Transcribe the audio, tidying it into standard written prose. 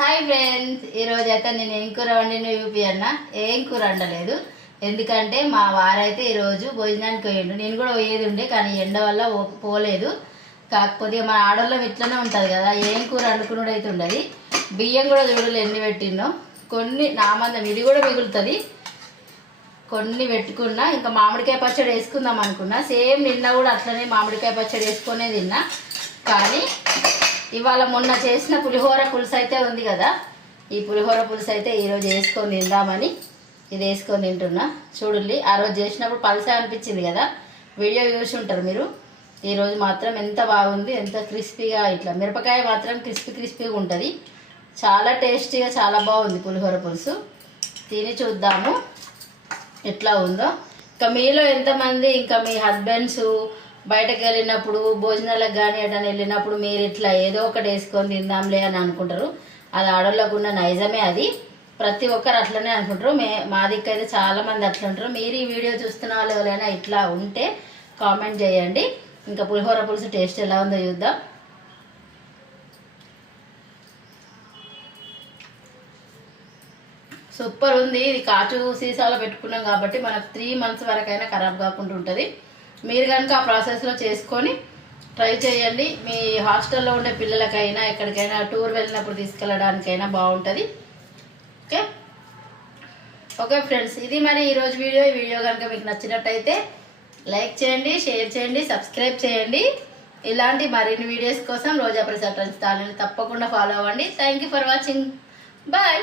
Hi friends, ఈరోజు అయితే నేను ఏం కూర వండిన యూపీ అన్న ఏం కూర వండలేదు. ఎందుకంటే మా వారైతే ఈరోజు భోజనానికి పోయిండు. నేను కూడా పోయేది ఉండే, కానీ ఎండ వల్ల పోలేదు. కాకపోతే మన ఆడవాళ్ళం ఇట్లనే ఉంటుంది కదా, ఏం కూర వండుకున్నాడు అయితే ఉండదు. బియ్యం కూడా చూడలు ఎన్ని పెట్టినో, కొన్ని నా మందం ఇది కూడా మిగులుతుంది. కొన్ని పెట్టుకున్నా, ఇంకా మామిడికాయ పచ్చడి వేసుకుందాం అనుకున్నా. సేమ్ నిన్న కూడా అట్లనే మామిడికాయ పచ్చడి వేసుకునే తిన్నా. కానీ ఇవాళ మొన్న చేసిన పులిహోర పులుసు అయితే ఉంది కదా, ఈ పులిహోర పులుసు అయితే ఈరోజు వేసుకొని తిందామని ఇది వేసుకొని తింటున్నా. చూడండి, ఆ రోజు చేసినప్పుడు పలుసా అనిపించింది కదా, వీడియో చూసి ఉంటారు మీరు. ఈరోజు మాత్రం ఎంత బాగుంది, ఎంత క్రిస్పీగా, ఇట్లా మిరపకాయ మాత్రం క్రిస్పీగా ఉంటుంది. చాలా టేస్టీగా చాలా బాగుంది పులిహోర పులుసు. తిని చూద్దాము ఎట్లా ఉందో. ఇంకా మీలో ఎంతమంది ఇంకా మీ హస్బెండ్స్ బయటకు వెళ్ళినప్పుడు భోజనాలకు కానీ ఎటని వెళ్ళినప్పుడు మీరు ఇట్లా ఏదో ఒకటి వేసుకొని తిందాంలే అని అనుకుంటారు. అది ఆడోళ్ళకు ఉన్న నైజమే. అది ప్రతి ఒక్కరు అట్లనే అనుకుంటారు. మా దిక్కైతే చాలా మంది అట్లా ఉంటారు. మీరు ఈ వీడియో చూస్తున్న వాళ్ళు ఎవరైనా ఇట్లా ఉంటే కామెంట్ చేయండి. ఇంకా పులిహోర పులుసు టేస్ట్ ఎలా ఉందో చూద్దాం. సూపర్ ఉంది. ఇది కాచు సీసాలో పెట్టుకున్నాం కాబట్టి మనకు 3 months వరకైనా ఖరాబ్ కాకుండా ఉంటుంది. మీరు కనుక ఆ ప్రాసెస్లో చేసుకొని ట్రై చేయండి. మీ హాస్టల్లో ఉండే పిల్లలకైనా ఎక్కడికైనా టూర్ వెళ్ళినప్పుడు తీసుకెళ్ళడానికైనా బాగుంటుంది. ఓకే ఫ్రెండ్స్, ఇది మరి ఈరోజు వీడియో. ఈ వీడియో కనుక మీకు నచ్చినట్టయితే లైక్ చేయండి, షేర్ చేయండి, సబ్స్క్రైబ్ చేయండి. ఇలాంటి మరిన్ని వీడియోస్ కోసం రోజా ప్రసాద్ ట్రెండ్స్ ఛానల్ని తప్పకుండా ఫాలో అవ్వండి. Thank you for watching. Bye.